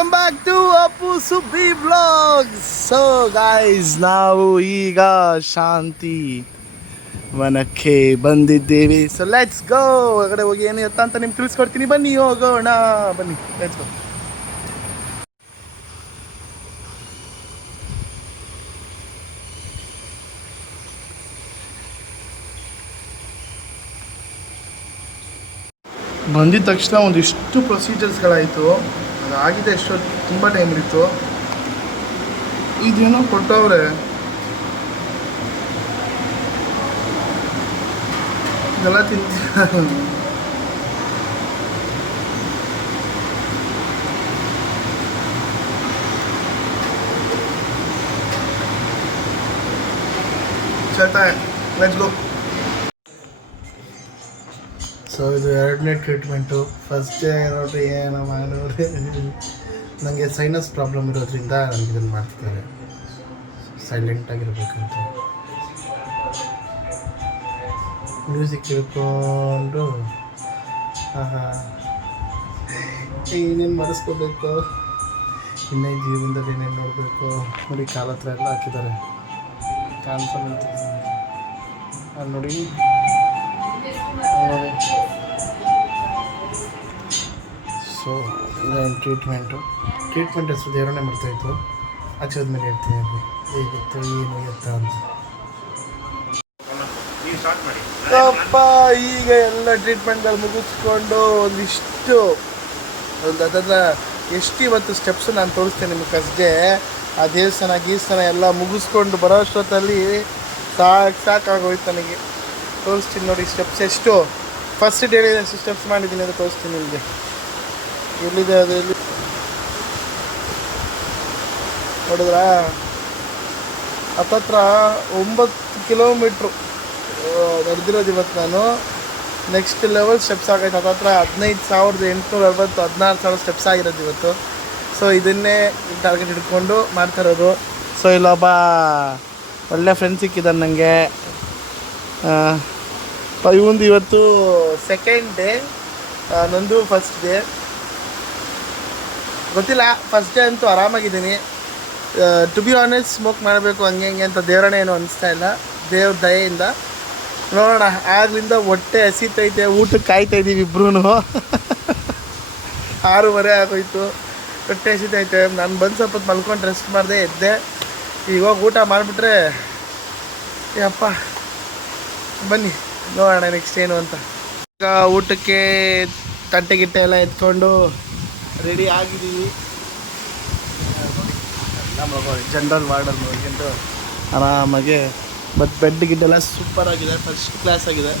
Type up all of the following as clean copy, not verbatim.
Welcome back to Appu Subbi blogs. So guys, ನಾವು ಈಗ ಶಾಂತಿ ವನಕ್ಕೆ ಬಂದಿದ್ದೇವೆ. So let's go. ಹೊರಗಡೆ ಹೋಗಿ ಏನು ಎತ್ತ ಅಂತ ನಿಮ್ಗೆ ತಿಳಿಸ್ಕೊಡ್ತೀನಿ. ಬನ್ನಿ ಹೋಗೋಣ, ಬನ್ನಿ ಲೆಟ್ಸ್ ಗೋ. ಬಂದಿದ ತಕ್ಷಣ ಒಂದಿಷ್ಟು ಪ್ರೊಸೀಜರ್ಸ್ಗಳಾಯಿತು. ಅದಾಗಿದೆ, ಎಷ್ಟೊತ್ತು ತುಂಬ ಟೈಮ್ ಹಿಡಿತು. ಇದೇನೋ ಕೊಟ್ಟವ್ರೆ, ಇದೆಲ್ಲ ತಿಂತ ಚಲ್ತಾ ಲೆಟ್ಸ್ ಗೋ. ಸೊ ಇದು 2ನೇ ಟ್ರೀಟ್ಮೆಂಟು. ಫಸ್ಟ್ ಡೇ ನೋಡ್ರಿ ಏನೋ ಮಾಡೋರಿ, ನನಗೆ ಸೈನಸ್ ಪ್ರಾಬ್ಲಮ್ ಇರೋದ್ರಿಂದ ನನಗೆ ಇದನ್ನು ಮಾಡ್ತಿದ್ದಾರೆ. ಸೈಲೆಂಟಾಗಿರ್ಬೇಕಂತ ಮ್ಯೂಸಿಕ್ ಹಿಡ್ಕೊಂಡು ಏನೇನು ಮಾಡಿಸ್ಕೋಬೇಕು, ಇನ್ನೇ ಜೀವನದಲ್ಲಿ ಏನೇನು ನೋಡಬೇಕು ನೋಡಿ. ಕಾಲ ಹತ್ರ ಎಲ್ಲ ಹಾಕಿದ್ದಾರೆ, ಕಾನ್ಫಿಡೆನ್ಸ್ ಅಲ್ಲಿ ನೋಡಿ. ಸೊ ಇದೊಂದು ಟ್ರೀಟ್ಮೆಂಟ್ ಹೆಸರು ದೇವರನ್ನೇ ಮಾಡ್ತಾಯಿತ್ತು. ಹಚ್ಚೋದ ಮೇಲೆ ಹೇಳ್ತೀನಿ ಅಲ್ಲಿ ಹೇಗಿತ್ತು ಏನು ಎತ್ತ ಅಂತ. ಅಪ್ಪ ಈಗ ಎಲ್ಲ ಟ್ರೀಟ್ಮೆಂಟ್ಗಳು ಮುಗಿಸ್ಕೊಂಡು ಒಂದಿಷ್ಟು ಅದನ್ನು ಎಷ್ಟು ಇವತ್ತು ಸ್ಟೆಪ್ಸು ನಾನು ತೋರಿಸ್ತೇನೆ ನಿಮಗೆ. ಫಸ್ಟ್ ಡೇ ಆ ದೇವಸ್ಥಾನ ಎಲ್ಲ ಮುಗಿಸ್ಕೊಂಡು ಬರೋ ಅಷ್ಟೊತ್ತಲ್ಲಿ ಸಾಕಾಗೋಯ್ತು ನನಗೆ. ತೋರಿಸ್ತೀನಿ ನೋಡಿ ಸ್ಟೆಪ್ಸ್ ಎಷ್ಟು. ಫಸ್ಟ್ ಡೇ ಎಷ್ಟು ಸ್ಟೆಪ್ಸ್ ಮಾಡಿದ್ದೀನಿ ಅಂತ ತೋರಿಸ್ತೀನಿ ನಿಮಗೆ. ಎಲ್ಲಿದೆ ಅದು, ಎಲ್ಲಿ ನೋಡಿದ್ರಾ? ಹತ್ತತ್ರ 9 ಕಿಲೋಮೀಟ್ರು ನಡೆದಿರೋದು ಇವತ್ತು ನಾನು. ನೆಕ್ಸ್ಟ್ ಲೆವೆಲ್ ಸ್ಟೆಪ್ಸ್ ಆಗೈತೆ. ಹತ್ತತ್ರ 15,860 16,000 ಸ್ಟೆಪ್ಸ್ ಆಗಿರೋದು ಇವತ್ತು. ಸೊ ಇದನ್ನೇ ಟಾರ್ಗೆಟ್ ಹಿಡ್ಕೊಂಡು ಮಾಡ್ತಾ ಇರೋದು. ಸೊ ಇಲ್ಲೊಬ್ಬ ಒಳ್ಳೆ ಫ್ರೆಂಡ್ ಸಿಕ್ಕಿದ್ದಾನೆ ನನಗೆ. ಇವಂದು ಇವತ್ತು ಸೆಕೆಂಡ್ ಡೇ, ನಂದು ಫಸ್ಟ್ ಡೇ. ಗೊತ್ತಿಲ್ಲ, ಫಸ್ಟ್ ಡೇ ಅಂತೂ ಆರಾಮಾಗಿದ್ದೀನಿ. ಟು ಬಿ ಆನೆಸ್ಟ್, ಸ್ಮೋಕ್ ಮಾಡಬೇಕು ಹಂಗೆ ಹಿಂಗೆ ಅಂತ ದೇವರೇ ಏನೂ ಅನಿಸ್ತಾ ಇಲ್ಲ, ದೇವ್ರ ದಯೆಯಿಂದ. ನೋಡೋಣ, ಆಗ್ಲಿಂದ ಹೊಟ್ಟೆ ಹಸಿತೈತೆ, ಊಟಕ್ಕೆ ಕಾಯ್ತಾಯಿದ್ದೀವಿ ಇಬ್ರೂ. 6:30 ಆಗೋಯ್ತು, ಹೊಟ್ಟೆ ಹಸಿತೈತೆ. ನಾನು ಬಂದು ಸ್ವಲ್ಪ ಹೊತ್ತು ಮಲ್ಕೊಂಡು ರೆಸ್ಟ್ ಮಾಡಿದೆ, ಎದ್ದೆ. ಈಗ ಊಟ ಮಾಡಿಬಿಟ್ರೆ ಅಪ್ಪ. ಬನ್ನಿ ನೋಡೋಣ ನೆಕ್ಸ್ಟ್ ಏನು ಅಂತ. ಈಗ ಊಟಕ್ಕೆ ತಟ್ಟೆ ಗಿಟ್ಟೆ ಎಲ್ಲ ಎತ್ಕೊಂಡು ರೆಡಿ ಆಗಿದ್ದೀವಿ. ಜನರಲ್ ವಾರ್ಡರ್ ನೋಡ್ಕೊಂಡು ಆರಾಮಾಗೆ. ಬಟ್ ಬೆಡ್ ಗಿಡ್ಡೆಲ್ಲ ಸೂಪರಾಗಿದೆ, ಫಸ್ಟ್ ಕ್ಲಾಸ್ ಆಗಿದೆ.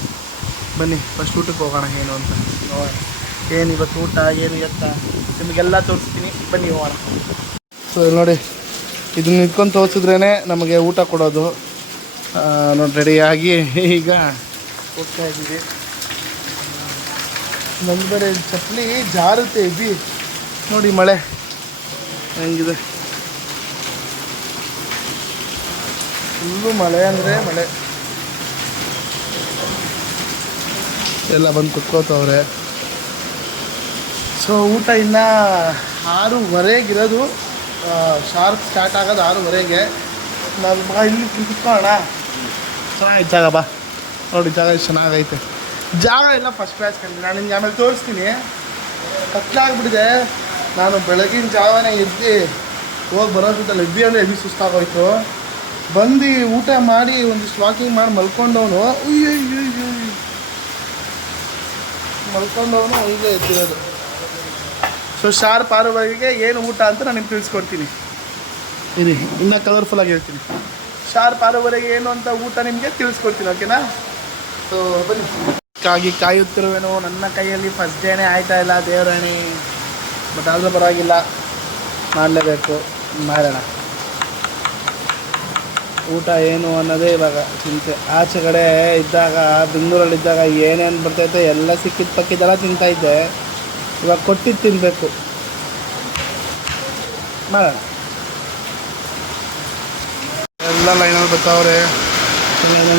ಬನ್ನಿ ಫಸ್ಟ್ ಊಟಕ್ಕೆ ಹೋಗೋಣ ಏನು ಅಂತ ನೋಡೋಣ. ಏನು ಇವತ್ತು ಊಟ, ಏನು ಎತ್ತ ನಿಮಗೆಲ್ಲ ತೋರಿಸ್ತೀನಿ, ಬನ್ನಿ ಹೋಗೋಣ. ಸೊ ನೋಡಿ, ಇದನ್ನ ನಿಂತ್ಕೊಂಡು ತೋರಿಸಿದ್ರೇ ನಮಗೆ ಊಟ ಕೊಡೋದು. ನೋಡಿ ರೆಡಿಯಾಗಿ ಈಗ ಹೋಗ್ತಾ ಇದ್ದೀವಿ. ಮುಂದ್ಗಡೆ ಚಪ್ಪಲಿ ಜಾರುತ್ತೆ ಇದ್ವಿ ನೋಡಿ. ಮಳೆ ಹೆಂಗಿದೆ, ಫುಲ್ಲು ಮಳೆ ಅಂದರೆ ಮಳೆ. ಎಲ್ಲ ಬಂದು ಕುತ್ಕೋತವ್ರೆ. ಸೊ ಊಟ ಇನ್ನು 6:30 ಶಾರ್ಪ್ ಸ್ಟಾರ್ಟ್ ಆಗೋದು 6:30. ನಾವು ಇಲ್ಲಿ ಕುತ್ಕೊಳ್ಳೋಣ. ಚೆನ್ನಾಗೈತೆ ಜಾಗ, ಬಾ ನೋಡಿ. ಜಾಗ ಎಷ್ಟು ಚೆನ್ನಾಗೈತೆ. ಜಾಗ ಎಲ್ಲ ಫಸ್ಟ್ ಕ್ಲಾಸ್ ಕಂಡು. ನಾನು ನಿಮ್ಗೆ ಆಮೇಲೆ ತೋರಿಸ್ತೀನಿ. ಕತ್ಲಾಗ್ಬಿಟ್ಟಿದೆ. ನಾನು ಬೆಳಗಿನ ಜಾವನೇ ಎದ್ದು ಹೋಗಿ ಬರೋದ್ರಲ್ಲಿ ಹೆವಿ ಸುಸ್ತಾಗೋಯ್ತು. ಬಂದು ಊಟ ಮಾಡಿ ಒಂದಿಷ್ಟು ವಾಕಿಂಗ್ ಮಾಡಿ ಮಲ್ಕೊಂಡವನು ಈಗ ಎದ್ದಿರೋದು. ಸೊ ಶಾರ್ಪ್ 6:30 ಏನು ಊಟ ಅಂತ ನಾನು ನಿಮ್ಗೆ ತಿಳಿಸ್ಕೊಡ್ತೀನಿ. ಇರಿ, ಇನ್ನೂ ಕಲರ್ಫುಲ್ಲಾಗಿ ಹೇಳ್ತೀನಿ. ಶಾರ್ಪ್ 6:30 ಏನು ಅಂತ ಊಟ ನಿಮಗೆ ತಿಳಿಸ್ಕೊಡ್ತೀನಿ, ಓಕೆನಾ? ಸೊ ಬನ್ನಿ. ಕಾಯುತ್ತಿರುವೇನೋ, ನನ್ನ ಕೈಯಲ್ಲಿ ಫಸ್ಟ್ ಡೇನೇ ಆಯ್ತಾ ಇಲ್ಲ ದೇವರಾಣಿ. ಬಟ್ ಆದರೂ ಪರವಾಗಿಲ್ಲ, ಮಾಡಲೇಬೇಕು, ಮಾಡೋಣ. ಊಟ ಏನು ಅನ್ನೋದೇ ಇವಾಗ ಚಿಂತೆ. ಆಚೆ ಕಡೆ ಇದ್ದಾಗ, ಬೆಂಗಳೂರಲ್ಲಿದ್ದಾಗ ಏನೇನು ಬರ್ತೈತೆ ಎಲ್ಲ ಸಿಕ್ಕಿದ ಪಕ್ಕಿದ್ದೆಲ್ಲ ತಿಂತಾಯಿದ್ದೆ. ಇವಾಗ ಕೊಟ್ಟಿದ್ದು ತಿನ್ನಬೇಕು, ಮಾಡೋಣ. ಎಲ್ಲ ಲೈನಲ್ಲಿ ಬರ್ತಾವ್ರೆ.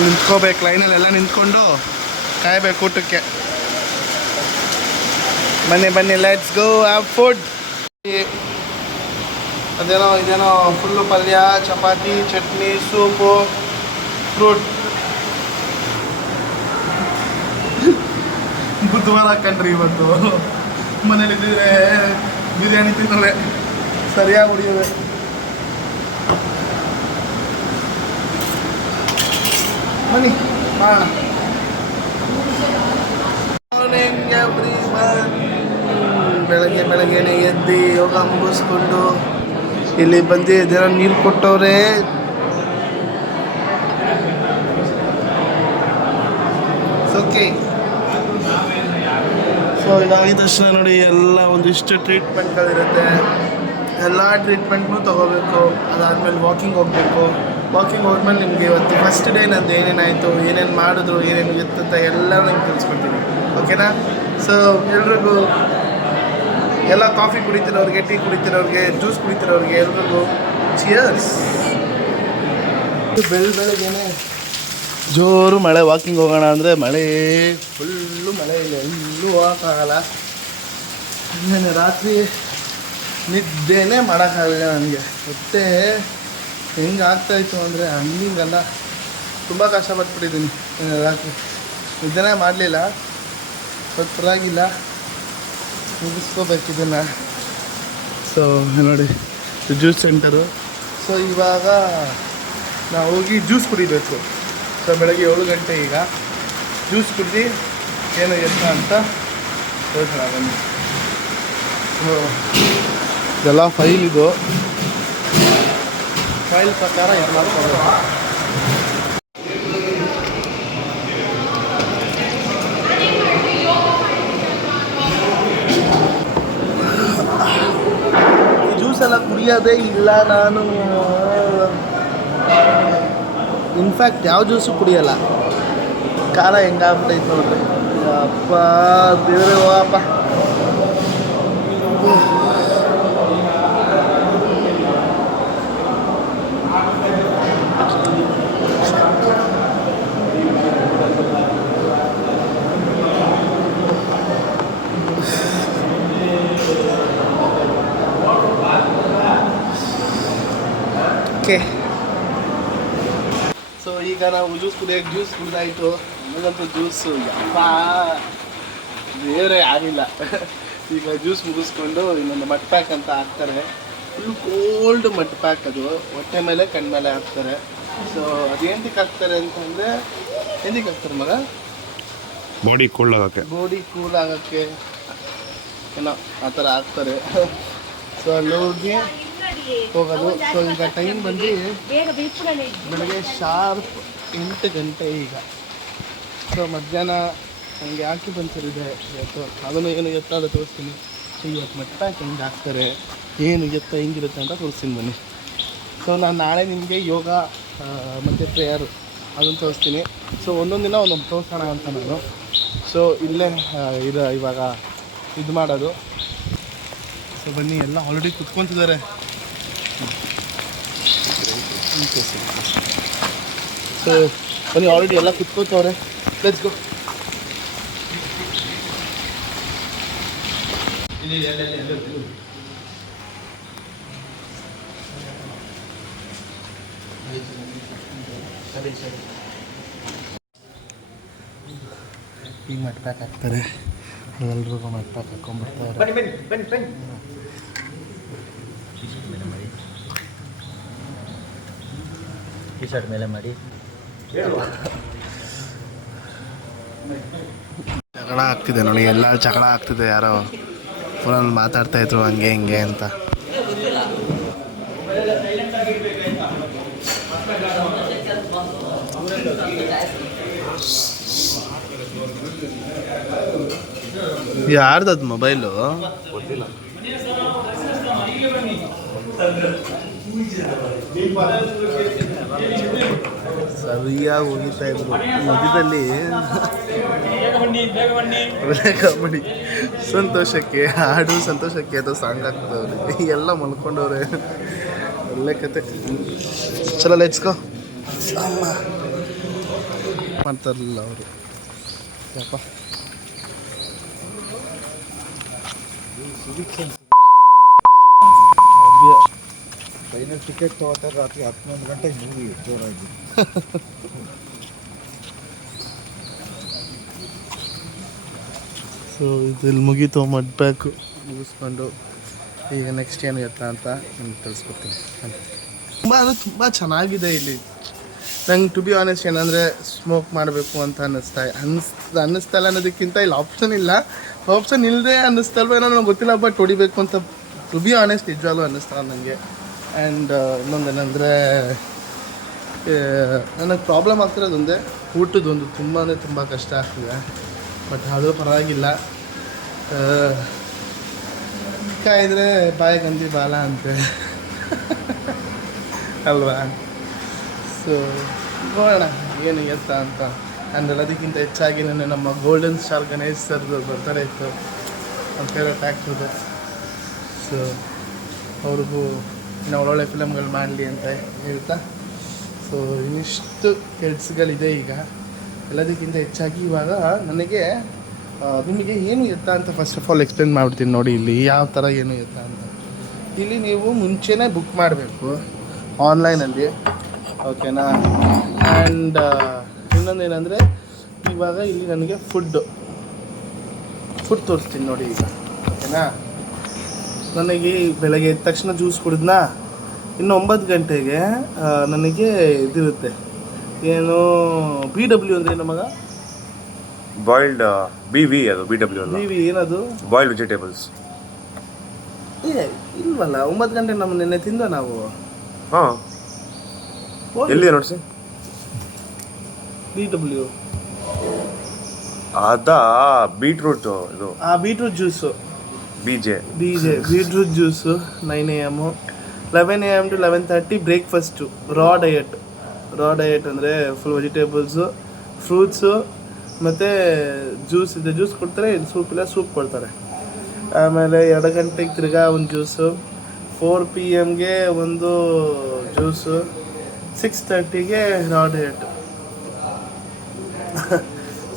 ನಿಂತ್ಕೋಬೇಕು, ಲೈನಲ್ಲೆಲ್ಲ ನಿಂತ್ಕೊಂಡು ಕಾಯಬೇಕು ಊಟಕ್ಕೆ. ಬನ್ನಿ ಲೆಟ್ಸ್ ಗೋ ಹ್ಯಾವ್ ಫುಡ್. ಇದೇನೋ ಫುಲ್ಲು ಪಲ್ಯ, ಚಪಾತಿ, ಚಟ್ನಿ, ಸೂಪು, ಫ್ರೂಟ್. ಬುಧವಾರ ಹಾಕಂಡ್ರಿ ಇವತ್ತು. ಮನೇಲಿದ್ದರೆ ಬಿರಿಯಾನಿ ತಿನ್ನೋರೆ ಸರಿಯಾಗಿ ಉಳಿಯೋದೆ. ಬನ್ನಿ ಮಾಡೋಣ. ಬೆಳಗ್ಗೆನೆ ಎದ್ದು ಯೋಗ ಮುಗಿಸ್ಕೊಂಡು ಇಲ್ಲಿ ಬಂದು ಜನ ನೀರು ಕೊಟ್ಟವ್ರೆ. ಓಕೆ, ಸೊ ಇದಾಗಿದ ತಕ್ಷಣ ನೋಡಿ ಎಲ್ಲ ಒಂದಿಷ್ಟು ಟ್ರೀಟ್ಮೆಂಟ್ಗಳಿರುತ್ತೆ. ಎಲ್ಲ ಟ್ರೀಟ್ಮೆಂಟ್ನೂ ತೊಗೋಬೇಕು. ಅದಾದಮೇಲೆ ವಾಕಿಂಗ್ ಹೋಗಬೇಕು. ವಾಕಿಂಗ್ ಹೋದ್ಮೇಲೆ ನಿಮಗೆ ಇವತ್ತು ಫಸ್ಟ್ ಡೇ ನಂದು ಏನೇನಾಯಿತು, ಏನೇನು ಮಾಡಿದ್ರು, ಏನೇನು ಇತ್ತಂತ ಎಲ್ಲ ನಿಮ್ಗೆ ತಿಳಿಸ್ಕೊಡ್ತೀನಿ. ಓಕೆನಾ? ಸೊ ಎಲ್ರಿಗೂ, ಎಲ್ಲ ಕಾಫಿ ಕುಡಿತಿರೋರಿಗೆ, ಟೀ ಕುಡಿತಿರೋರಿಗೆ, ಜ್ಯೂಸ್ ಕುಡಿತಿರೋರಿಗೆ ಎಲ್ರಿಗೂ ಚಿಯರ್ಸ್. ಬೆಳಗ್ಗೆನೆ ಜೋರು ಮಳೆ. ವಾಕಿಂಗ್ ಹೋಗೋಣ ಅಂದರೆ ಮಳೆ, ಫುಲ್ಲು ಮಳೆ. ಇಲ್ಲ ಎಲ್ಲೂ ಹೋಗೋಕ್ಕಾಗಲ್ಲ. ನಿನ್ನೆ ರಾತ್ರಿ ನಿದ್ದೆನೇ ಮಾಡೋಕ್ಕಾಗಲಿಲ್ಲ ನನಗೆ. ಮತ್ತೆ ಹೆಂಗೆ ಆಗ್ತಾಯಿತ್ತು ಅಂದರೆ ಹಂಗಿಂಗಲ್ಲ, ತುಂಬ ಕಷ್ಟಪಟ್ಬಿಟ್ಟಿದ್ದೀನಿ ರಾತ್ರಿ. ನಿದ್ದೆನೇ ಮಾಡಲಿಲ್ಲ. ಬಟ್ ಪರವಾಗಿಲ್ಲ, ಮುಗಿಸ್ಕೋಬೇಕು ಇದನ್ನು. ಸೊ ನೋಡಿ, ಜ್ಯೂಸ್ ಸೆಂಟರು. ಸೊ ಇವಾಗ ನಾವು ಹೋಗಿ ಜ್ಯೂಸ್ ಕುಡಿಬೇಕು. ಸೊ ಬೆಳಗ್ಗೆ 7 ಗಂಟೆ. ಈಗ ಜ್ಯೂಸ್ ಕುಡಿದು ಏನು ಎತ್ತ ಅಂತ ಹೇಳ್ತಾರೆ. ಬನ್ನಿ. ಸೊ ಇದೆಲ್ಲ ಫೈಲ್. ಇದು ಫೈಲ್ ಪ್ರಕಾರ ಇದು ಮಾಡ್ಕೋಬೇಕು. ಜ್ಯೂಸ್ ಎಲ್ಲ ಕುಡಿಯೋದೇ ಇಲ್ಲ ನಾನು. ಇನ್ಫ್ಯಾಕ್ಟ್ ಯಾವ ಜ್ಯೂಸು ಕುಡಿಯೋಲ್ಲ. ಖಾರ ಹೆಂಗಾಗ್ಬಿಟ್ಟೈತೆ ನೋಡ್ರಿ. ಅಪ್ಪ ದೇವ್ರೆ, ಹೋಗಪ್ಪ. ಓಕೆ, ಸೊ ಈಗ ನಾವು ಜ್ಯೂಸ್ ಕುಡಿದಾಯಿತು. ನನಗಂತೂ ಜ್ಯೂಸು ಯಪ್ಪ ಬೇರೆ ಆಗಿಲ್ಲ. ಈಗ ಜ್ಯೂಸ್ ಮುಗಿಸ್ಕೊಂಡು ಇನ್ನೊಂದು ಮಟ್ ಪ್ಯಾಕ್ ಅಂತ ಹಾಕ್ತಾರೆ. Full cold mud pack. ಅದು ಹೊಟ್ಟೆ ಮೇಲೆ ಕಣ್ಮೇಲೆ ಹಾಕ್ತಾರೆ. ಸೊ ಅದು ಏನಕ್ಕೆ ಹಾಕ್ತಾರೆ ಅಂತಂದರೆ, ಏನಕ್ಕೆ ಹಾಕ್ತಾರೆ ಮಗ? ಬಾಡಿ ಕೂಲ್ ಆಗೋಕ್ಕೆ ಏನೋ ಆ ಥರ ಹಾಕ್ತಾರೆ. ಸೊ ಅಲ್ಲಿ ಹೋಗೋದು. ಸೊ ಈಗ ಟೈಮ್ ಬಂದು ಬೆಳಗ್ಗೆ ಶಾರ್ಪ್ 8 ಗಂಟೆ ಈಗ. ಸೊ ಮಧ್ಯಾಹ್ನ ನನಗೆ ಆಕ್ಯುಪಂಕ್ಚರ್ ಇದೆ ಇವತ್ತು. ಅದನ್ನು ಏನು ಎತ್ತ ಅಂತ ತೋರಿಸ್ತೀನಿ. ಸೊ ಇವತ್ತು ಮಟ್ ಪ್ಯಾಕ್ ಹೆಂಗೆ ಹಾಕ್ತಾರೆ, ಏನು ಎತ್ತ ಹೆಂಗಿರುತ್ತೆ ಅಂತ ತೋರಿಸ್ತೀನಿ ಬನ್ನಿ. ಸೊ ನಾನು ನಾಳೆ ನಿಮಗೆ ಯೋಗ ಮತ್ತು ಪ್ರೇಯರು ಅದನ್ನು ತೋರಿಸ್ತೀನಿ. ಸೊ ಒಂದೊಂದು ದಿನ ಒಂದೊಂದು ತೋರಿಸೋಣ ಅಂತ ನಾನು. ಸೊ ಇಲ್ಲೇ ಇವಾಗ ಇದು ಮಾಡೋದು. ಸೊ ಬನ್ನಿ, ಎಲ್ಲ ಆಲ್ರೆಡಿ ಕುತ್ಕೊತಿದ್ದಾರೆ. ಸೊ ಬನ್ನಿ, ಆಲ್ರೆಡಿ ಎಲ್ಲ ಕುತ್ಕೋತವ್ರೆ. Let's go. ಈಗ ಮಟ್ ಪ್ಯಾಕ್ ಹಾಕ್ತಾರೆ. ಎಲ್ರಿಗೂ ಮಟ್ ಪ್ಯಾಕ್ ಹಾಕ್ಕೊಂಡ್ಬಿಡ್ತಾರೆ. ಟಿ ಶರ್ಟ್ ಮೇಲೆ ಮಾಡಿ. ಜಗಳ ಆಗ್ತಿದೆ ನೋಡಿ, ಎಲ್ಲ ಜಗಳ ಆಗ್ತಿದೆ. ಯಾರೋ ಫೋನಲ್ಲಿ ಮಾತಾಡ್ತಾಯಿದ್ರು ಹಂಗೆ ಹಿಂಗೆ ಅಂತ. ಯಾರ್ದದು ಮೊಬೈಲು? ಸರಿಯಾಗಿ ಹೋಗಿತಾ ಇದ್ರು ಮಧ್ಯದಲ್ಲಿ. ಕಬಡ್ಡಿ ಸಂತೋಷಕ್ಕೆ ಹಾಡು, ಸಂತೋಷಕ್ಕೆ ಅದು ಸಾಂಗ್ ಆಗ್ತವ್ರಿ. ಎಲ್ಲ ಮಲ್ಕೊಂಡವ್ರೆ. ಒಳ್ಳೆ ಕತೆ. ಚಲೋ ಲೆಟ್ಸ್ ಗೋ. ಮಾಡ್ತಾರಲ್ಲ ಅವರು. ಯಪ್ಪ ಟಿಕೆಟ್ ತೊಗೋತಾರೆ ರಾತ್ರಿ 11 ಗಂಟೆಗೆ ಮೂವಿ ಜೋರಾಗಿ. ಸೊ ಇಲ್ಲಿ ಮುಗೀತು ಮಡ್ ಬ್ಯಾಕು ಮುಗಿಸ್ಕೊಂಡು ಈಗ ನೆಕ್ಸ್ಟ್ ಏನು ಎತ್ತ ಅಂತ ನಿಮ್ಗೆ ತಿಳಿಸ್ಕೊಡ್ತೀನಿ. ತುಂಬ ಅಂದರೆ ತುಂಬ ಚೆನ್ನಾಗಿದೆ ಇಲ್ಲಿ. ನಂಗೆ ಟು ಬಿ ಆನೆಸ್ಟ್ ಏನಂದರೆ ಸ್ಮೋಕ್ ಮಾಡಬೇಕು ಅಂತ ಅನ್ನಿಸ್ತಲ್ಲ ಅನ್ನೋದಕ್ಕಿಂತ ಇಲ್ಲಿ ಆಪ್ಷನ್ ಇಲ್ಲ. ಆಪ್ಷನ್ ಇಲ್ಲದೆ ಅನ್ನಿಸ್ತಲ್ವ ಏನೋ ನನಗೆ ಗೊತ್ತಿಲ್ಲ, ಬಟ್ ಹೊಡಿಬೇಕು ಅಂತ ಟು ಬಿ ಆನೆಸ್ಟ್ ನಿಜವಾಗ್ಲೂ ಅನ್ನಿಸ್ತಲ್ಲ ನನಗೆ. ಆ್ಯಂಡ್ ಇನ್ನೊಂದೇನೆಂದರೆ ನನಗೆ ಪ್ರಾಬ್ಲಮ್ ಆಗ್ತಿರೋದು ಒಂದೇ, ಊಟದೊಂದು ತುಂಬ ಅಂದರೆ ತುಂಬ ಕಷ್ಟ ಆಗ್ತಿದೆ. ಬಟ್ ಅದು ಪರವಾಗಿಲ್ಲ, ಕಾಯಿದ್ರೆ ಬಾಯಿ ಗಂಜಿ ಬಾಲ ಅಂತೆ ಅಲ್ವಾ. ಸೊ ನೋಡೋಣ ಏನು ಎತ್ತ ಅಂತ. ಆ್ಯಂಡ್ ಎಲ್ಲದಕ್ಕಿಂತ ಹೆಚ್ಚಾಗಿ ನನ್ನ ನಮ್ಮ ಗೋಲ್ಡನ್ ಸ್ಟಾರ್ ಗಣೇಶ್ ಸರ್ದು ಬರ್ತಡೇ ಇತ್ತು, ನಮ್ಮ ಫೇವ್ರೇಟ್ ಆ್ಯಕ್ಟ್ರದು. ಸೊ ಅವ್ರಿಗೂ ಇನ್ನು ಒಳ್ಳೊಳ್ಳೆ ಫಿಲಮ್ಗಳು ಮಾಡಲಿ ಅಂತ ಹೇಳ್ತಾ, ಸೊ ಇನ್ನಿಷ್ಟು ಕೆಲಸಗಳಿದೆ ಈಗ. ಎಲ್ಲದಕ್ಕಿಂತ ಹೆಚ್ಚಾಗಿ ಇವಾಗ ನನಗೆ ನಿಮಗೆ ಏನು ಎತ್ತ ಅಂತ ಫಸ್ಟ್ ಆಫ್ ಆಲ್ ಎಕ್ಸ್ಪ್ಲೇನ್ ಮಾಡ್ಬಿಡ್ತೀನಿ ನೋಡಿ. ಇಲ್ಲಿ ಯಾವ ಥರ ಏನು ಎತ್ತ ಅಂತ ಇಲ್ಲಿ ನೀವು ಮುಂಚೆನೇ ಬುಕ್ ಮಾಡಬೇಕು ಆನ್ಲೈನಲ್ಲಿ, ಓಕೆನಾ. ಆ್ಯಂಡ್ ಇನ್ನೊಂದೇನೆಂದರೆ ಇವಾಗ ಇಲ್ಲಿ ನನಗೆ ಫುಡ್ ತೋರಿಸ್ತೀನಿ ನೋಡಿ ಈಗ, ಓಕೆನಾ. ನನಗೆ ಬೆಳಗ್ಗೆ ಎದ್ದ ತಕ್ಷಣ ಜ್ಯೂಸ್ ಕುಡಿದ್ನಾ, ಇನ್ನು 9 ಗಂಟೆಗೆ ನನಗೆ ಇದಿರುತ್ತೆ, ಏನು BW ಅಂದರೆ ಏನು ಮಗ? ಬಾಯ್ಲ್ಡ್ BV, ಅದು BW ಅಲ್ಲ, BV ಏನದು? Boiled vegetables. ಇಲ್ವಲ್ಲ, 9 ಗಂಟೆ ನಮ್ಮ ನೆನ್ನೆ ತಿಂದ ನಾವು. ಹಾಂ, ಎಲ್ಲಿ ನೋಡ್ಸಿ BW ಅದಾ ಬೀಟ್ರೂಟ್, ಇದು beetroot juice, BJ beetroot juice 9 AM, 11 AM to 11:30 breakfast. Raw diet ಅಂದರೆ ಫುಲ್ ವೆಜಿಟೇಬಲ್ಸು, ಫ್ರೂಟ್ಸು ಮತ್ತು ಜ್ಯೂಸ್ ಇದೆ, ಜ್ಯೂಸ್ ಕೊಡ್ತಾರೆ. ಇಲ್ಲಿ ಸೂಪ್ ಇಲ್ಲ, ಸೂಪ್ ಕೊಡ್ತಾರೆ. ಆಮೇಲೆ 2 ಗಂಟೆಗೆ ತಿರ್ಗಾ ಒಂದು ಜ್ಯೂಸು, 4 PM ಒಂದು ಜ್ಯೂಸು, 6:30 ರಾ ಡಯಟ್.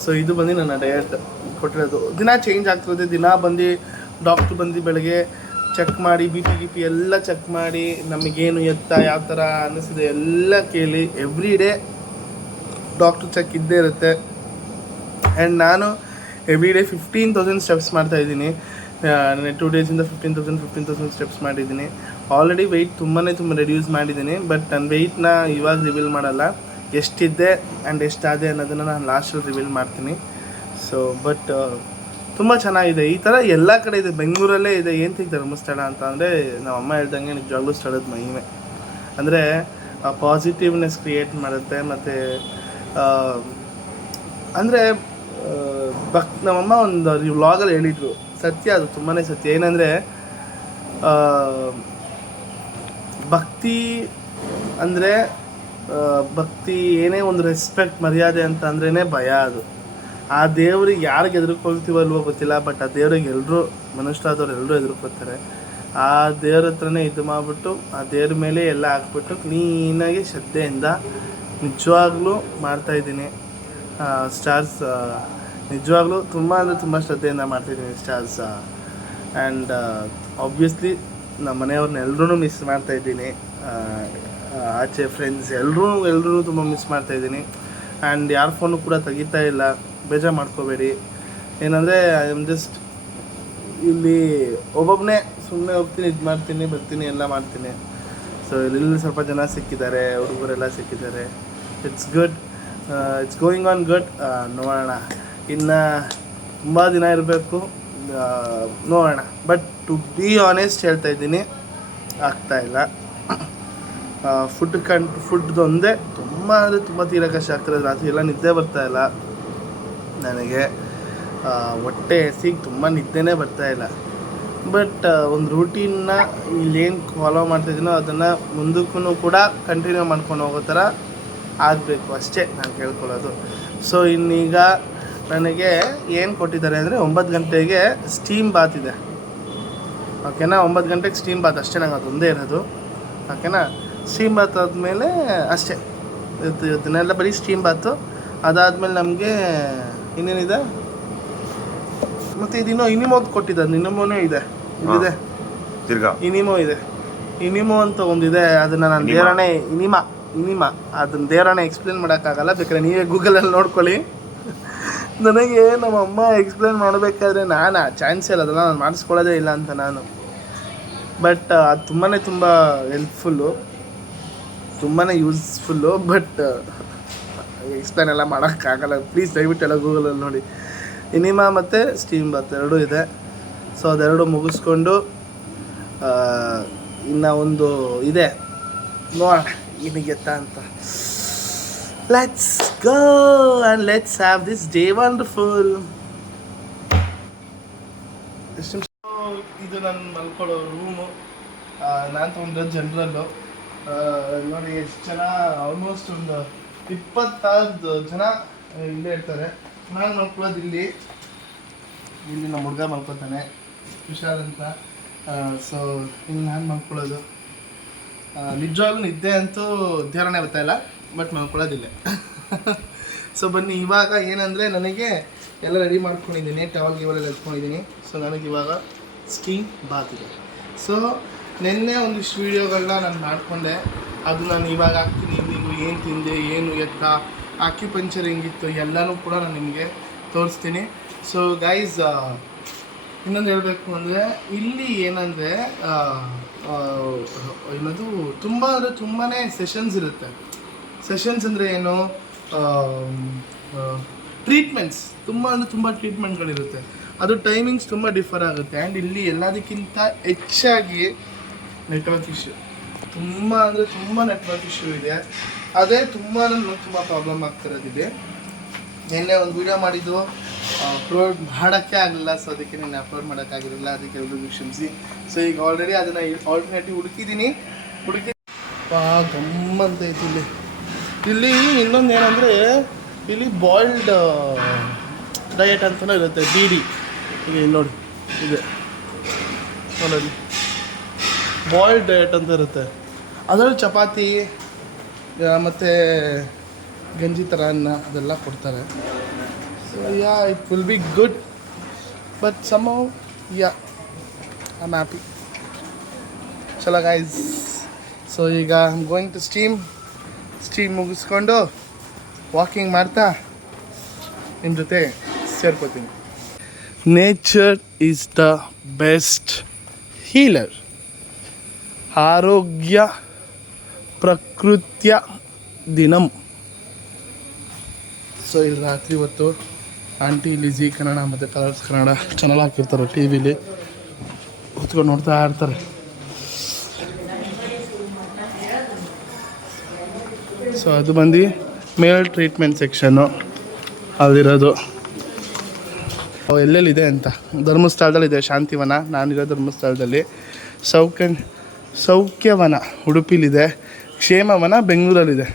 ಸೊ ಇದು ಬಂದು ನನ್ನ ಡಯಟ್ ಕೊಟ್ಟಿರೋದು. ದಿನ ಚೇಂಜ್ ಆಗ್ತಿರುತ್ತೆ. ದಿನ ಬಂದು ಡಾಕ್ಟ್ರು ಬಂದು ಬೆಳಗ್ಗೆ ಚೆಕ್ ಮಾಡಿ BP ಎಲ್ಲ ಚೆಕ್ ಮಾಡಿ ನಮಗೇನು ಎತ್ತ ಯಾವ ಥರ ಅನ್ನಿಸಿದೆ ಎಲ್ಲ ಕೇಳಿ ಎವ್ರಿ ಡೇ ಡಾಕ್ಟ್ರು ಚೆಕ್ ಇದ್ದೇ ಇರುತ್ತೆ. ಆ್ಯಂಡ್ ನಾನು ಎವ್ರಿ ಡೇ 15,000 ಸ್ಟೆಪ್ಸ್ ಮಾಡ್ತಾಯಿದ್ದೀನಿ. 2 ಡೇಸಿಂದ 15,000 ಸ್ಟೆಪ್ಸ್ ಮಾಡಿದ್ದೀನಿ. ಆಲ್ರೆಡಿ ವೆಯ್ಟ್ ತುಂಬ ರೆಡ್ಯೂಸ್ ಮಾಡಿದ್ದೀನಿ. ಬಟ್ ನನ್ನ ವೆಯ್ಟ್ನ ಇವಾಗ ರಿವೀಲ್ ಮಾಡಲ್ಲ, ಎಷ್ಟಿದ್ದೆ ಆ್ಯಂಡ್ ಎಷ್ಟಾದೆ ಅನ್ನೋದನ್ನು ನಾನು ಲಾಸ್ಟಲ್ಲಿ ರಿವೀಲ್ ಮಾಡ್ತೀನಿ. ಸೊ ಬಟ್ ತುಂಬ ಚೆನ್ನಾಗಿದೆ. ಈ ಥರ ಎಲ್ಲ ಕಡೆ ಇದೆ, ಬೆಂಗಳೂರಲ್ಲೇ ಇದೆ. ಏನು ಧರ್ಮಸ್ಥಳ ಅಂತ ಅಂದರೆ ನಮ್ಮ ಅಮ್ಮ ಹೇಳ್ದಂಗೆ ನಿಜವಾಗ್ಲೂ ಸ್ಥಳದ ಮಹಿಮೆ. ಅಂದರೆ ಪಾಸಿಟಿವ್ನೆಸ್ ಕ್ರಿಯೇಟ್ ಮಾಡುತ್ತೆ. ಮತ್ತು ಅಂದರೆ ನಮ್ಮಮ್ಮ ಒಂದು ವ್ಲಾಗಲ್ಲಿ ಹೇಳಿದರು, ಸತ್ಯ, ಅದು ತುಂಬಾ ಸತ್ಯ. ಏನಂದರೆ ಭಕ್ತಿ ಅಂದರೆ ಭಕ್ತಿ ಏನೇ ಒಂದು ರೆಸ್ಪೆಕ್ಟ್ ಮರ್ಯಾದೆ ಅಂತ ಅಂದ್ರೇ ಭಯ. ಅದು ಆ ದೇವ್ರಿಗೆ ಯಾರಿಗೆ ಎದುರ್ಕೊಳ್ತೀವಲ್ವೋ ಗೊತ್ತಿಲ್ಲ, ಬಟ್ ಆ ದೇವ್ರಿಗೆ ಎಲ್ಲರೂ ಮನುಷ್ಯರಾದವ್ರು ಎಲ್ಲರೂ ಎದುರ್ಕೊತಾರೆ. ಆ ದೇವ್ರ ಹತ್ರನೇ ಇದು ಮಾಡಿಬಿಟ್ಟು ಆ ದೇವ್ರ ಮೇಲೆ ಎಲ್ಲ ಹಾಕ್ಬಿಟ್ಟು ಕ್ಲೀನಾಗಿ ಶ್ರದ್ಧೆಯಿಂದ ನಿಜವಾಗ್ಲೂ ಮಾಡ್ತಾಯಿದ್ದೀನಿ ಸ್ಟಾರ್ಸ್. ನಿಜವಾಗ್ಲೂ ತುಂಬ ಅಂದರೆ ತುಂಬ ಶ್ರದ್ಧೆಯಿಂದ ಮಾಡ್ತಾಯಿದ್ದೀನಿ ಸ್ಟಾರ್ಸ್. ಆ್ಯಂಡ್ ಆಬ್ವಿಯಸ್ಲಿ ನಮ್ಮ ಮನೆಯವ್ರನ್ನ ಎಲ್ಲರೂ ಮಿಸ್ ಮಾಡ್ತಾಯಿದ್ದೀನಿ. ಆಚೆ ಫ್ರೆಂಡ್ಸ್ ಎಲ್ಲರೂ ತುಂಬ ಮಿಸ್ ಮಾಡ್ತಾಯಿದ್ದೀನಿ. ಆ್ಯಂಡ್ ಯಾರ ಫೋನು ಕೂಡ ತೆಗಿತಾ ಇಲ್ಲ, ಬೇಜಾರು ಮಾಡ್ಕೋಬೇಡಿ. ಏನಂದರೆ ಐ ಆಮ್ ಜಸ್ಟ್ ಇಲ್ಲಿ ಒಬ್ಬೊಬ್ಬನೇ ಸುಮ್ಮನೆ ಹೋಗ್ತೀನಿ, ಇದು ಮಾಡ್ತೀನಿ, ಬರ್ತೀನಿ, ಎಲ್ಲ ಮಾಡ್ತೀನಿ. ಸೊ ಇಲ್ಲಿ ಸ್ವಲ್ಪ ಜನ ಸಿಕ್ಕಿದ್ದಾರೆ, ಹುಡುಗರೆಲ್ಲ ಸಿಕ್ಕಿದ್ದಾರೆ. It's good, it's going on good. ನೋಡೋಣ, ಇನ್ನು ತುಂಬ ದಿನ ಇರಬೇಕು, ನೋಡೋಣ. ಬಟ್ ಟು ಬಿ ಆನೆಸ್ಟ್ ಹೇಳ್ತಾ ಇದ್ದೀನಿ, ಆಗ್ತಾಯಿಲ್ಲ. ಫುಡ್ದೊಂದೇ ತುಂಬ ಅಂದರೆ ತುಂಬ ತೀರಾ ಕಷ್ಟ ಆಗ್ತಿರೋದು. ರಾತ್ರಿ ಎಲ್ಲ ನಿದ್ದೆ ಬರ್ತಾಯಿಲ್ಲ ನನಗೆ, ಹೊಟ್ಟೆ ಹಸಿಗೆ ತುಂಬ ನಿದ್ದೆನೇ ಬರ್ತಾಯಿಲ್ಲ. ಬಟ್ ಒಂದು ರೂಟೀನ್ನ ಇಲ್ಲೇನು ಫಾಲೋ ಮಾಡ್ತಾಯಿದ್ದೀನೋ ಅದನ್ನು ಮುಂದಕ್ಕೂ ಕೂಡ ಕಂಟಿನ್ಯೂ ಮಾಡ್ಕೊಂಡು ಹೋಗೋ ಥರ ಆಗಬೇಕು ಅಷ್ಟೇ ನಾನು ಕೇಳ್ಕೊಳ್ಳೋದು. ಸೊ ಇನ್ನೀಗ ನನಗೆ ಏನು ಕೊಟ್ಟಿದ್ದಾರೆ ಅಂದರೆ 9 ಗಂಟೆಗೆ ಸ್ಟೀಮ್ ಬಾತ್ ಇದೆ, ಓಕೆನಾ. 9 ಗಂಟೆಗೆ ಸ್ಟೀಮ್ ಬಾತ್ ಅಷ್ಟೇ, ನಂಗೆ ಅದೊಂದೇ ಇರೋದು, ಓಕೆನಾ. ಸ್ಟೀಮ್ ಬಾತ್ ಆದಮೇಲೆ ಅಷ್ಟೇ, ಇದನ್ನೆಲ್ಲ ಬರೀ ಸ್ಟೀಮ್ ಬಾತು. ಅದಾದಮೇಲೆ ನಮಗೆ ಇನ್ನೇನಿದೆ, ಮತ್ತು ಇದಿನ್ನೂ ಇನಿಮೋದು ಕೊಟ್ಟಿದ್ದಾರೆ. ಇನಿಮೋನೇ ಇದೆ, ಇಲ್ಲಿದೆ, ತಿರ್ಗಾ ಇನಿಮೋ ಇದೆ. ಇನಿಮೋ ಅಂತ ಒಂದಿದೆ, ಅದನ್ನು ನಾನು ದೇವರನೇ ಇನಿಮಾ ಅದನ್ನ ದೇವರನೇ ಎಕ್ಸ್ಪ್ಲೇನ್ ಮಾಡೋಕ್ಕಾಗಲ್ಲ, ಬೇಕಾದ್ರೆ ನೀವೇ ಗೂಗಲಲ್ಲಿ ನೋಡ್ಕೊಳ್ಳಿ. ನನಗೆ ನಮ್ಮ ಅಮ್ಮ ಎಕ್ಸ್ಪ್ಲೇನ್ ಮಾಡಬೇಕಾದ್ರೆ ನಾನು ಚಾನ್ಸೇ ಇಲ್ಲ, ಅದನ್ನು ನಾನು ಮಾಡಿಸ್ಕೊಳ್ಳೋದೇ ಇಲ್ಲ ಅಂತ ನಾನು. ಬಟ್ ಅದು ತುಂಬ ಹೆಲ್ಪ್ಫುಲ್ಲು, ತುಂಬಾ ಯೂಸ್ಫುಲ್ಲು. ಬಟ್ ಎಕ್ಸ್ಪ್ಲೇನ್ ಎಲ್ಲ ಮಾಡೋಕ್ಕಾಗಲ್ಲ. ಪ್ಲೀಸ್ ದಯವಿಟ್ಟು ಎಲ್ಲ ಗೂಗಲಲ್ಲಿ ನೋಡಿ. ಇನಿಮಾ ಮತ್ತು ಸ್ಟೀಮ್ ಬಾತ್ ಎರಡೂ ಇದೆ. ಸೊ ಅದೆರಡು ಮುಗಿಸ್ಕೊಂಡು ಇನ್ನು ಒಂದು ಇದೆ, ನೋಡೋಣ ಏನಿಗೆತ್ತ ಅಂತ. Let's go and let's have this day wonderful. ಇದು ನಾನು ಮಲ್ಕೊಳ್ಳೋ ರೂಮು. ನಾನು ತೊಗೊಂಡಿರೋ ಜನರಲ್ಲು. ನೋಡಿ ಎಷ್ಟು ಜನ, ಆಲ್ಮೋಸ್ಟ್ ಒಂದು 26 ಜನ ಇಲ್ಲೇ ಇರ್ತಾರೆ. ನಾನು ಮಲ್ಕೊಳ್ಳೋದು ಇಲ್ಲಿ ನಮ್ಮ ಹುಡುಗ ಮಲ್ಕೊತಾನೆ, ವಿಶಾಲ್ ಅಂತ. ಸೊ ಇಲ್ಲಿ ನಾನು ಮಲ್ಕೊಳ್ಳೋದು. ನಿಜವಾಗ್ಲೂ ನಿದ್ದೆ ಅಂತೂ ದೇವರನೇ ಗೊತ್ತಾಯಿಲ್ಲ, ಬಟ್ ಮಲ್ಕೊಳ್ಳೋದಿಲ್ಲ. ಸೊ ಬನ್ನಿ, ಇವಾಗ ಏನಂದರೆ ನನಗೆ ಎಲ್ಲ ರೆಡಿ ಮಾಡ್ಕೊಂಡಿದ್ದೀನಿ, ಟವಲ್ ಗಿವಲೆಲ್ಲ ಎತ್ಕೊಂಡಿದ್ದೀನಿ. ಸೊ ನನಗೆ ಇವಾಗ ಸ್ಟೀಮ್ ಬಾತ್ ಇದೆ. ಸೊ ನಿನ್ನೆ ಒಂದಿಷ್ಟು ವೀಡಿಯೋಗಳನ್ನ ನಾನು ಮಾಡಿಕೊಂಡೆ, ಅದು ನಾನು ಇವಾಗ ಹಾಕ್ತೀನಿ. ನೀವು ಏನು ತಿಂದೆ, ಏನು ಎತ್ತ, ಆಕ್ಯುಪಂಚರ್ ಹೆಂಗಿತ್ತು ಎಲ್ಲನೂ ಕೂಡ ನಾನು ನಿಮಗೆ ತೋರಿಸ್ತೀನಿ. ಸೊ ಗೈಸ್, ಇನ್ನೊಂದು ಹೇಳಬೇಕು ಅಂದರೆ ಇಲ್ಲಿ ಏನಂದರೆ ಏನದು ತುಂಬಾ ಸೆಷನ್ಸ್ ಇರುತ್ತೆ. ಸೆಷನ್ಸ್ ಅಂದರೆ ಏನು, ಟ್ರೀಟ್ಮೆಂಟ್ಸ್ ತುಂಬ ಟ್ರೀಟ್ಮೆಂಟ್ಗಳಿರುತ್ತೆ. ಅದು ಟೈಮಿಂಗ್ಸ್ ತುಂಬ ಡಿಫರ್ ಆಗುತ್ತೆ. ಆ್ಯಂಡ್ ಇಲ್ಲಿ ಎಲ್ಲದಕ್ಕಿಂತ ಹೆಚ್ಚಾಗಿ ನೆಟ್ವರ್ಕ್ ಇಶ್ಯೂ, ತುಂಬ ನೆಟ್ವರ್ಕ್ ಇಶ್ಯೂ ಇದೆ. ಅದೇ ತುಂಬ ಪ್ರಾಬ್ಲಮ್ ಆಗ್ತಿರೋದಿದೆ. ನಿನ್ನೆ ಒಂದು ವೀಡಿಯೋ ಮಾಡಿದ್ದು ಅಪ್ಲೋಡ್ ಮಾಡೋಕ್ಕೆ ಆಗಲಿಲ್ಲ. ಸೊ ಅದಕ್ಕೆ ನಾನು ಅಪ್ಲೋಡ್ ಮಾಡೋಕ್ಕಾಗಿರಲಿಲ್ಲ, ಅದಕ್ಕೆ ಎಲ್ರಿಗೂ ಕ್ಷಮಿಸಿ. ಸೊ ಈಗ ಆಲ್ರೆಡಿ ಅದನ್ನು ಆಲ್ಟರ್ನೇಟಿವ್ ಹುಡುಕಿ ಗಮ್ಮಂತ ಐತಿ ಇಲ್ಲಿ. ಇನ್ನೊಂದು ಏನಂದರೆ, ಇಲ್ಲಿ ಬಾಯ್ಲ್ಡ್ ಡಯಟ್ ಅಂತಲೇ ಇರುತ್ತೆ, BD. ಇಲ್ಲಿ ನೋಡಿ, ಇದೆ ನೋಡಿ, ಬಾಯ್ಲ್ಡ್ ಡಯಟ್ ಅಂತ ಇರುತ್ತೆ. ಅದರಲ್ಲಿ ಚಪಾತಿ ಮತ್ತು ಗಂಜಿ ಥರ ಅನ್ನ ಅದೆಲ್ಲ ಕೊಡ್ತಾರೆ. So it will be good, but somehow I'm happy. ಚಲೋ ಗೈಸ್. ಸೊ ಈಗ ಐಮ್ ಗೋಯಿಂಗ್ ಟು ಸ್ಟೀಮ್ ಮುಗಿಸ್ಕೊಂಡು ವಾಕಿಂಗ್ ಮಾಡ್ತಾ ನಿಮ್ಮ ಜೊತೆ ಸೇರ್ಕೋತೀನಿ. Nature is the best healer. ಆರೋಗ್ಯ ಪ್ರಕೃತ್ಯ ದಿನಂ. ಸೊ ಇಲ್ಲಿ ರಾತ್ರಿ ಹೊತ್ತು ಆಂಟಿ ಇಲ್ಲಿ ಜಿ ಕನ್ನಡ ಮತ್ತು ಕಲರ್ಸ್ ಕನ್ನಡ ಚಾನಲ್ ಹಾಕಿರ್ತಾರೆ, ಟಿ ವಿಲಿ ಕೂತ್ಕೊಂಡು ನೋಡ್ತಾ ಇರ್ತಾರೆ. ಸೊ ಅದು ಬಂದು ಮೇಲ್ ಟ್ರೀಟ್ಮೆಂಟ್ ಸೆಕ್ಷನ್ನು ಅದಿರೋದು. ಎಲ್ಲೆಲ್ಲಿದೆ ಅಂತ, ಧರ್ಮಸ್ಥಳದಲ್ಲಿದೆ ಶಾಂತಿವನ, ನಾನಿರೋ ಧರ್ಮಸ್ಥಳದಲ್ಲಿ. ಸೌಖ್ಯವನ ಉಡುಪಿಲಿದೆ, ಕ್ಷೇಮವನ ಬೆಂಗಳೂರಲ್ಲಿದೆ,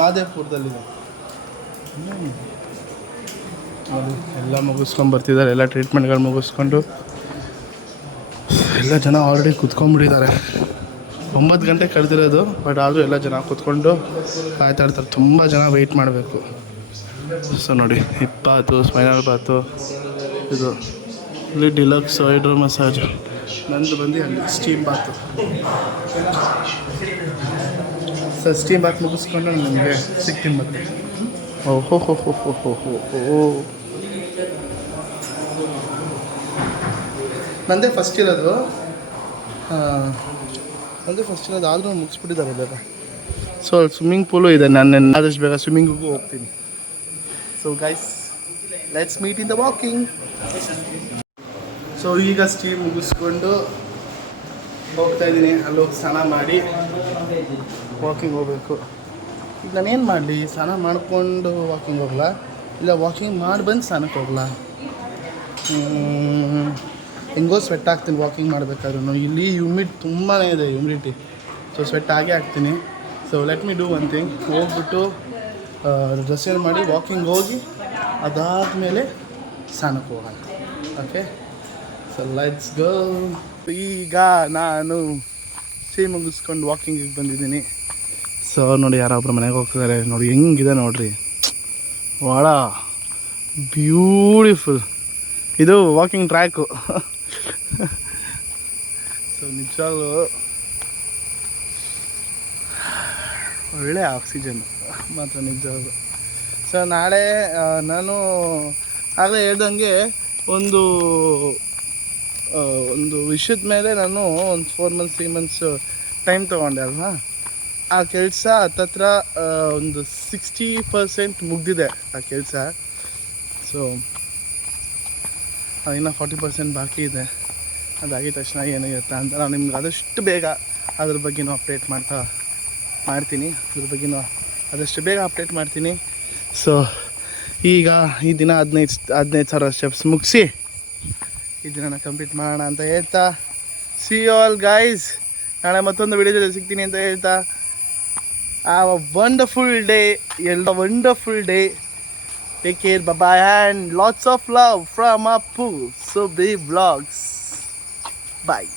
ಮಾದೇಪುರದಲ್ಲಿದೆ. ಎಲ್ಲ ಮುಗಿಸ್ಕೊಂಡು ಬರ್ತಿದ್ದಾರೆ, ಎಲ್ಲ ಟ್ರೀಟ್ಮೆಂಟ್ಗಳು ಮುಗಿಸ್ಕೊಂಡು ಎಲ್ಲ ಜನ ಆಲ್ರೆಡಿ ಕುತ್ಕೊಂಡ್ಬಿಟ್ಟಿದ್ದಾರೆ. 9 ಗಂಟೆ ಕಳೆದಿರೋದು, ಬಟ್ ಆದರೂ ಎಲ್ಲ ಜನ ಕೂತ್ಕೊಂಡು ಕಾಯ್ತಾ ಇರ್ತಾರೆ. ತುಂಬ ಜನ ವೆಯ್ಟ್ ಮಾಡಬೇಕು. ಸೊ ನೋಡಿ, ಹಿಪ್ ಬಾತು, ಸ್ಪೈನಲ್ ಬಾತು, ಇದು ಇಲ್ಲಿ ಡಿಲಕ್ಸ್ ಹೈಡ್ರೋ ಮಸಾಜು, ನಂದು ಬಂದು ಅಲ್ಲಿ ಸ್ಟೀಮ್ ಬಾತು. ಸೊ ಸ್ಟೀಮ್ ಬಾತ್ ಮುಗಿಸ್ಕೊಂಡು ನಾನು ನಿಮಗೆ ಸಿಗ್ತೀನಿ ಮತ್ತೆ. ಓಹೋ ನಂದೇ ಫಸ್ಟ್ ಇರೋದು, ಆದರೂ ಮುಗಿಸ್ಬಿಟ್ಟಿದ್ದಾರೆ ಬೇಗ. ಸೊ ಸ್ವಿಮ್ಮಿಂಗ್ ಪೂಲು ಇದೆ, ನಾನು ಆದಷ್ಟು ಬೇಗ ಸ್ವಿಮ್ಮಿಂಗಿಗೂ ಹೋಗ್ತೀನಿ. So guys, let's meet in the walking. So ಈಗ ಸ್ಟೀಮ್ ಮುಗಿಸ್ಕೊಂಡು ಹೋಗ್ತಾಯಿದ್ದೀನಿ. ಅಲ್ಲಿ ಹೋಗಿ ಸ್ನಾನ ಮಾಡಿ ವಾಕಿಂಗ್ ಹೋಗಬೇಕು. ಈಗ ನಾನೇನು ಮಾಡಲಿ, ಸ್ನಾನ ಮಾಡಿಕೊಂಡು ವಾಕಿಂಗ್ ಹೋಗಲ್ಲ, ಇಲ್ಲ ವಾಕಿಂಗ್ ಮಾಡಿ ಬಂದು ಸ್ನಾನಕ್ಕೆ ಹೋಗಲ್ಲ? ಹೆಂಗೋ ಸ್ವೆಟ್ ಆಗ್ತೀನಿ ವಾಕಿಂಗ್ ಮಾಡಬೇಕಾದ್ರೂ. ಇಲ್ಲಿ ತುಂಬಾ ಇದೆ ಹ್ಯೂಮಿಡಿಟಿ, ಸೊ ಸ್ವೆಟ್ ಆಗೇ ಆಗ್ತೀನಿ. So let me do one thing, ಹೋಗ್ಬಿಟ್ಟು ಡ್ರೆಸ್ ಚೇಂಜ್ ಮಾಡಿ ವಾಕಿಂಗ್ ಹೋಗಿ ಅದಾದಮೇಲೆ ಸ್ನಾನಕ್ಕೆ ಹೋಗೋಣ. Okay, so let's go. ಈಗ ನಾನು ಸ್ಟೀಮ್ ಮುಗಿಸ್ಕೊಂಡು ವಾಕಿಂಗಿಗೆ ಬಂದಿದ್ದೀನಿ. ಸೊ ನೋಡಿ, ಯಾರೊಬ್ಬರು ಮನೆಗೆ ಹೋಗ್ತಿದ್ದಾರೆ ನೋಡಿ, ಹೆಂಗಿದೆ ನೋಡಿರಿ, ಭಾಳ ಬ್ಯೂಟಿಫುಲ್. ಇದು ವಾಕಿಂಗ್ ಟ್ರ್ಯಾಕು. ಸೊ ನಿಜವಾಗ್ಲೂ ಒಳ್ಳೆ ಆಕ್ಸಿಜನ್ ಮಾತ್ರ ನಿಜವಾಗ್ಲೂ. ಸೊ ನಾಳೆ ನಾನು ಆಗಲೇ ಹೇಳ್ದಂಗೆ ಒಂದು ಒಂದು ವಿಷಯದ ಮೇಲೆ ನಾನು ಒಂದು 4 months 3 months ಟೈಮ್ ತೊಗೊಂಡೆ ಅಲ್ವಾ. ಆ ಕೆಲಸ ಹತ್ತತ್ರ ಒಂದು 60% ಮುಗ್ದಿದೆ ಆ ಕೆಲಸ. ಸೊ ಇನ್ನು 40% ಬಾಕಿ ಇದೆ. ಅದಾಗಿದ ತಕ್ಷಣ ಏನಾಗಿರುತ್ತೆ ಅಂತ ನಾನು ನಿಮ್ಗೆ ಆದಷ್ಟು ಬೇಗ ಅದ್ರ ಬಗ್ಗೆನೂ ಅಪ್ಡೇಟ್ ಮಾಡ್ತೀನಿ. ಅದ್ರ ಬಗ್ಗೆನೂ ಆದಷ್ಟು ಬೇಗ ಅಪ್ಡೇಟ್ ಮಾಡ್ತೀನಿ. ಸೊ ಈಗ ಈ ದಿನ 15,000 ಸ್ಟೆಪ್ಸ್ ಮುಗಿಸಿ ಈ ದಿನ ಕಂಪ್ಲೀಟ್ ಮಾಡೋಣ ಅಂತ ಹೇಳ್ತಾ, ಸಿ ಯು ಆಲ್ ಗೈಸ್. ನಾಳೆ ಮತ್ತೊಂದು ವಿಡಿಯೋದಲ್ಲಿ ಸಿಗ್ತೀನಿ ಅಂತ ಹೇಳ್ತಾ, ಹ್ಯಾವ್ ಅ ವಂಡರ್ಫುಲ್ ಡೇ. ಎಲ್ಲ wonderful day. Take care, bye-bye, and lots of love from Appu Subhi Vlogs. Bye.